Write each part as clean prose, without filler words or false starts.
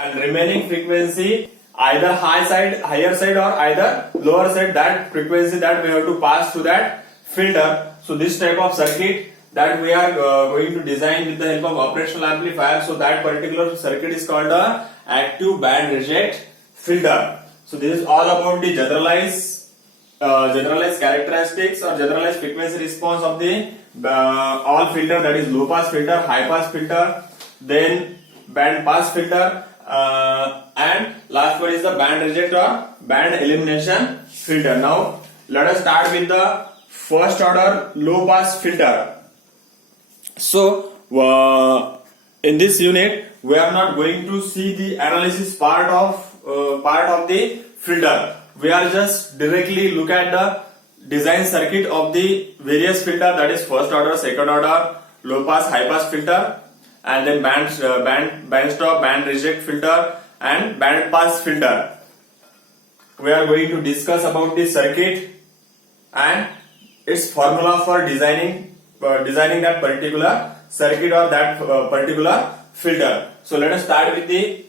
and remaining frequency either higher side or either lower side, that frequency that we have to pass to that filter. So this type of circuit that we are going to design with the help of operational amplifier. So that particular circuit is called a active band reject filter. So this is all about the generalized characteristics or generalized frequency response of the all filter, that is low pass filter, high pass filter, then band pass filter, and last one is the band reject or band elimination filter. Now let us start with the first order low pass filter. So in this unit we are not going to see the analysis part of the filter. We are just directly look at the design circuit of the various filter, that is first order, second order, low pass, high pass filter, and then band stop, band reject filter, and band pass filter. We are going to discuss about the circuit and its formula for designing that particular circuit or that particular filter. So let us start with the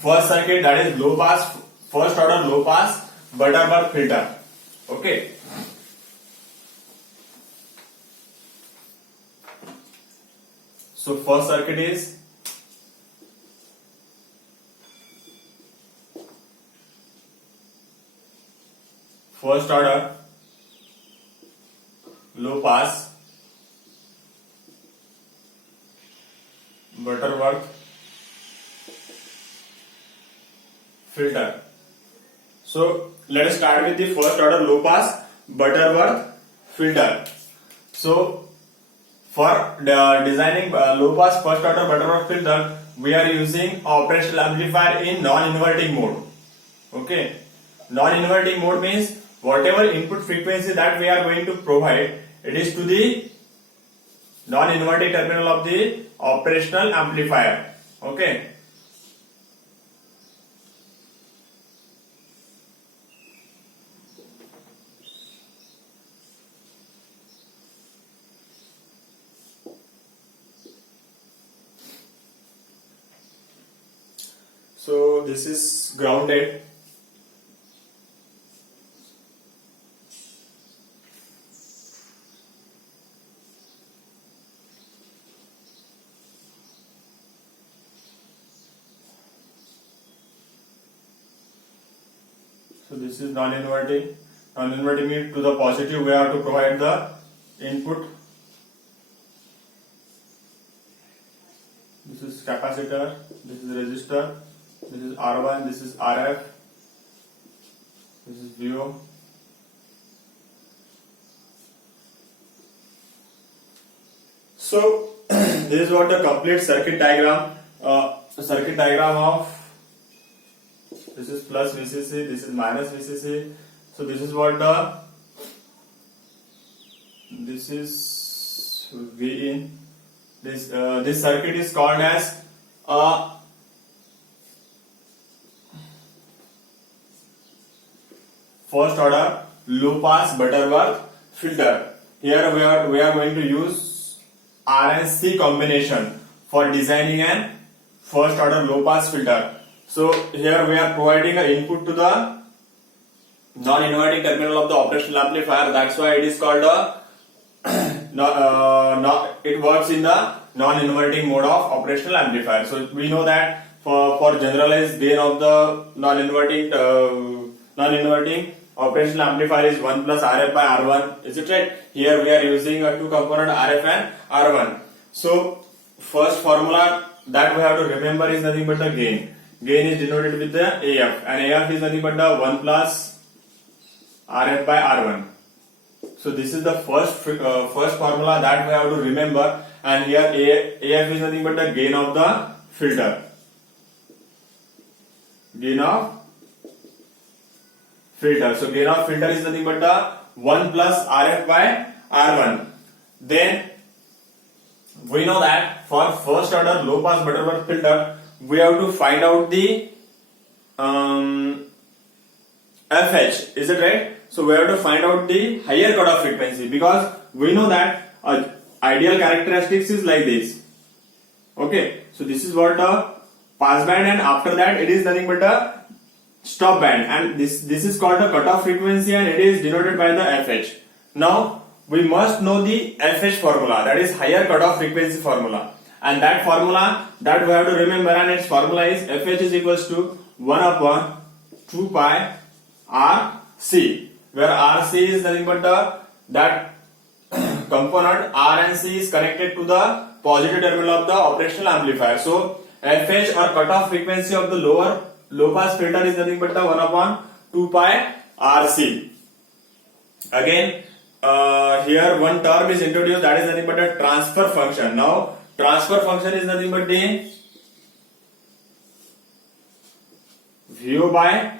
first circuit, that is low pass, first order low pass Butterworth filter. Okay. So first circuit is first order low pass Butterworth filter. So let us start with the first order low pass Butterworth filter. So for designing low pass first order Butterworth filter, we are using operational amplifier in non-inverting mode. Okay, non-inverting mode means whatever input frequency that we are going to provide, it is to the non-inverting terminal of the operational amplifier. Okay. So this is grounded. So this is non-inverting. Non-inverting means to the positive we have to provide the input. This is capacitor, this is resistor, this is R1, this is RF, this is VO. So this is what the complete circuit diagram of, this is plus VCC, this is minus VCC. So this is what this is V in. This circuit is called as first order low pass Butterworth filter. Here we are going to use R and C combination for designing an first order low pass filter. So here we are providing an input to the non-inverting terminal of the operational amplifier. That's why it is called it works in the non-inverting mode of operational amplifier. So we know that for generalized gain of the non-inverting operational amplifier is 1 plus RF by R1. Is it right? Here we are using a two component RF and R1. So first formula that we have to remember is nothing but the gain. Gain is denoted with the AF, and AF is nothing but the 1 plus RF by R1. So this is the first formula that we have to remember, and here AF is nothing but the gain of the filter. Gain of filter. So gain of filter is nothing but the 1 plus RF by R1. Then we know that for first order low pass Butterworth filter, we have to find out the FH. Is it right? So we have to find out the higher cutoff frequency, because we know that ideal characteristics is like this. Okay, so this is what the pass band, and after that it is nothing but a stop band, and this is called a cutoff frequency, and it is denoted by the FH. Now we must know the FH formula, that is higher cutoff frequency formula, and that formula that we have to remember, and its formula is FH is equals to 1 upon 2 pi RC, where RC is nothing but that component R and C is connected to the positive terminal of the operational amplifier. So FH or cutoff frequency of the low pass filter is nothing but 1 upon 2 pi RC. Again, here one term is introduced, that is nothing but a transfer function. Now transfer function is nothing but the VO by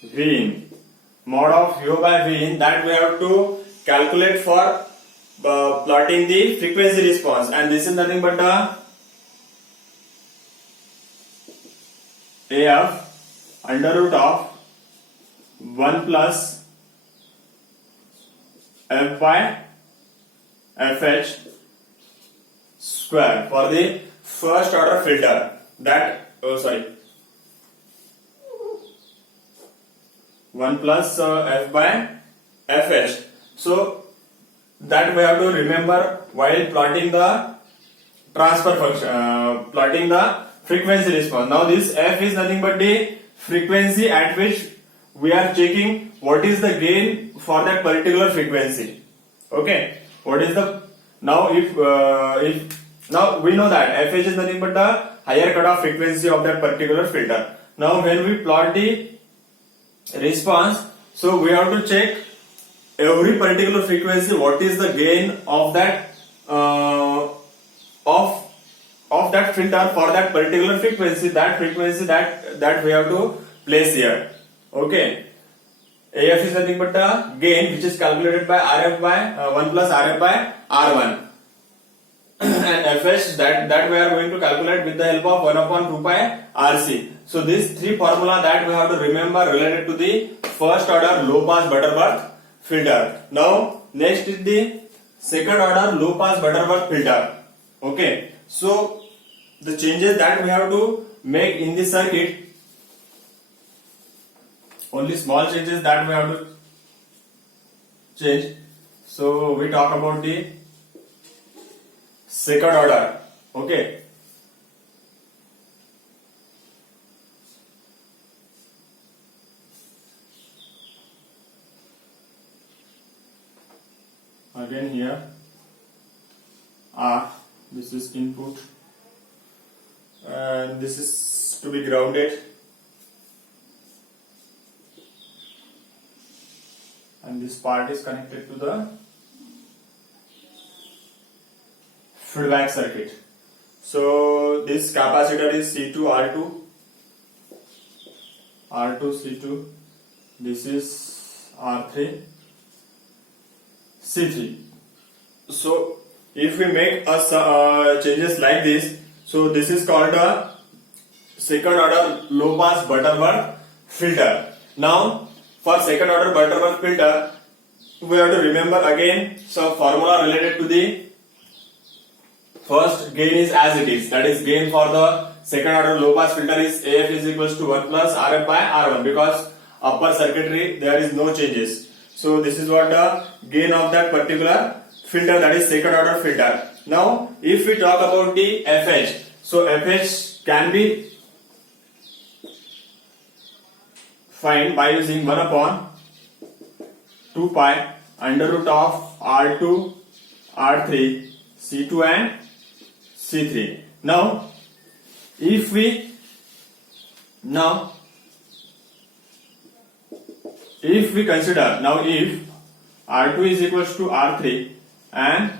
Vin, mod of VO by Vin, that we have to calculate for plotting the frequency response, and this is nothing but AF under root of 1 plus F by FH square for the first order filter, that 1 plus F by FH. So that we have to remember while plotting the transfer function, plotting the frequency response. Now this F is nothing but the frequency at which we are checking what is the gain for that particular frequency. Okay, what is the, now if now we know that FH is nothing but the higher cutoff frequency of that particular filter. Now when we plot the response, so we have to check every particular frequency what is the gain of that of that filter for that particular frequency, that we have to place here. Okay, AF is nothing but the gain which is calculated by RF by 1 plus RF by R1 and FH that we are going to calculate with the help of 1 upon 2 pi RC. So these three formula that we have to remember related to the first order low pass Butterworth filter. Now next is the second order low pass Butterworth filter. Okay, so the changes that we have to make in the circuit, only small changes that we have to change. So we talk about the second order. Okay, again here this is input and this is to be grounded, and this part is connected to the feedback circuit. So this capacitor is C2R2 C2, this is R3 C3. So if we make changes like this, so this is called a second order low pass Butterworth filter. Now for second order Butterworth filter, we have to remember again some formula related to the first gain is as it is, that is gain for the second order low pass filter is AF is equals to 1 plus RF by R1, because upper circuitry there is no changes. So this is what the gain of that particular filter, that is second order filter. Now if we talk about the FH, so FH can be find by using 1 upon 2 pi under root of R2 R3 C2 and C3. Now if we consider, now if R2 is equals to R3 and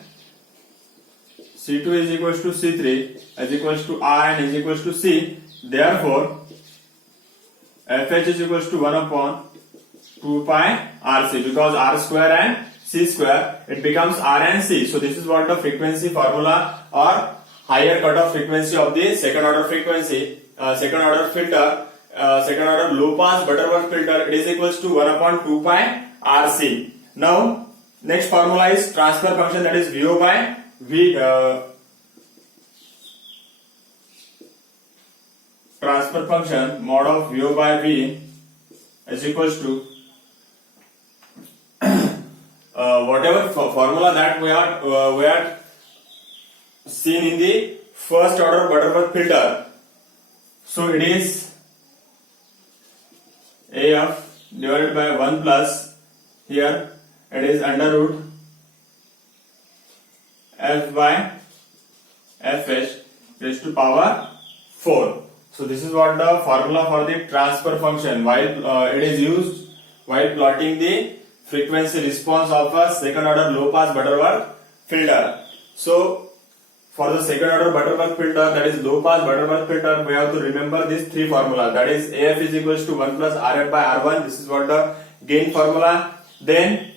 C2 is equals to C3 is equals to R and is equals to C, therefore FH is equals to 1 upon 2 pi RC, because R square and C square it becomes R and C. So this is what the frequency formula or higher cutoff frequency of the second order frequency, second order filter, second order low pass Butterworth filter, it is equals to 1 upon 2 pi RC. Now next formula is transfer function, that is VO by V transfer function mod of VO by V is equals to whatever formula that we had seen in the first order Butterworth filter. So it is AF divided by 1 plus, here it is under root F by Fh raised to power 4. So this is what the formula for the transfer function while it is used while plotting the frequency response of a second order low pass Butterworth filter. So for the second order Butterworth filter, that is low pass Butterworth filter, we have to remember these three formulas, that is AF is equals to 1 plus RF by R1. This is what the gain formula. Then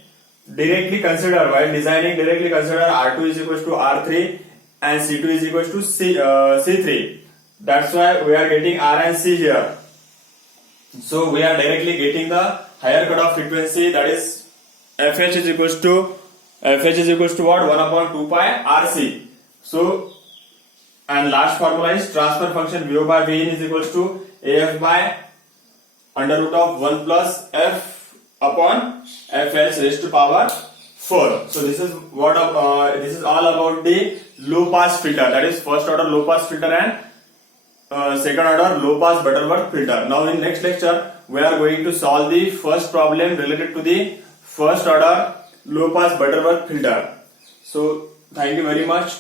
directly consider, while designing, directly consider R2 is equals to R3 and C2 is equals to C3. That's why we are getting R and C here. So we are directly getting the higher cutoff frequency, that is FH is equals to what? 1 upon 2 pi RC. So, and last formula is transfer function VO by Vin is equals to AF by under root of 1 plus F upon Fh raised to power 4. So this is what this is all about the low pass filter, that is first order low pass filter and second order low pass Butterworth filter. Now in next lecture we are going to solve the first problem related to the first order low pass Butterworth filter. So thank you very much.